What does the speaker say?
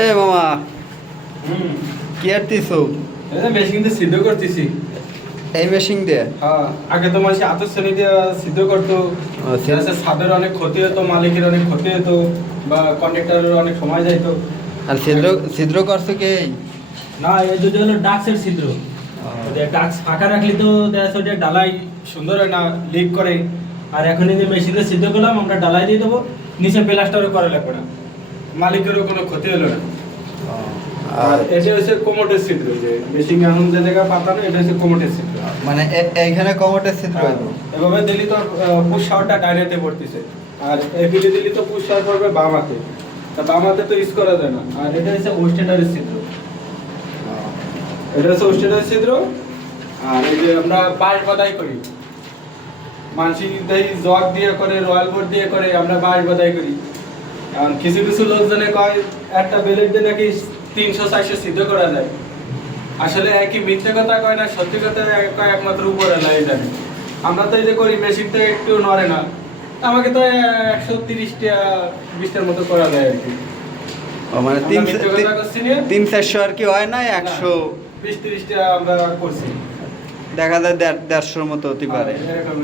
এ মামা হুম কি আরতিছো? এটা মেশিন দিয়ে সিদ্ধ করতেছি। এই মেশিন দিয়ে? হ্যাঁ, আগে তো মানুষ আতর শ্রেণী দিয়ে সিদ্ধ করতো। ছাদের অনেক ক্ষতি হতো, মালিকের অনেক ক্ষতি হতো, বা কন্ট্রাক্টরের অনেক সময় যাইতো। আর ছিদ্র ছিদ্র করছো কি? না, এই দুটো হলো ডাক্সের ছিদ্র। ডাক্স ফাঁকা রাখলে তো দেখা যাচ্ছে ওটা ডালাই সুন্দর হয় না, লিক করে। আর এখন এই যে মেশিনে সিদ্ধ করলাম, আমরা ডালাই দিয়ে দেবো, নিচে প্লাস্টারও করা লাগবে না, মালিকেরও কোনো ক্ষতি হলো না। আর এটা হচ্ছে কোমটের ছিদ্র, যে মেশিন এখন যে জায়গায় পাতানো, এটা হচ্ছে কোমটের ছিদ্র। মানে এইখানে কমোটের ছিদ্র হ্যাঁ, হইলো। এভাবে দিলি তো পুশ শাওয়ারটা ডাইরেক্টে পড়তেছে, আর এগুলি দিলি তো পুশ শাওয়ার পড়বে বাম হাতে। তা বাম হাতে তো ইউজ করা যায় না। আর এটা হচ্ছে ওয়েস্টেন্ডারের ছিদ্র। এটা হচ্ছে ওয়েস্টেন্ডারের ছিদ্র। আর এই যে আমরা বাঁশ বাদাই করি, মানসি দেই জগ দিয়ে করে, রয়্যাল বোর্ড দিয়ে করে, আমরা বাঁশ বাদাই করি। কারণ কিছু কিছু লোকজনে কয় একটা বেলেট দিয়ে নাকি 300-400 সিদ্ধ করা যায়। আসলে একই মিথ্যে কথা কয় না, সত্যি কথা কয়, একমাত্র উপরে লাই জানে। আমরা তো এই যে করি, মেশিনটা একটু নড়ে না, আমাকে তো 130টা 20টার মতো করা যায় আর কি। মানে আমরা মিথ্যে কথা করছি না। 300-400 আর কি হয় না, 100 20-30টা আমরা করছি। দেখা যায় 150-150 মতো হতে পারে। এরকম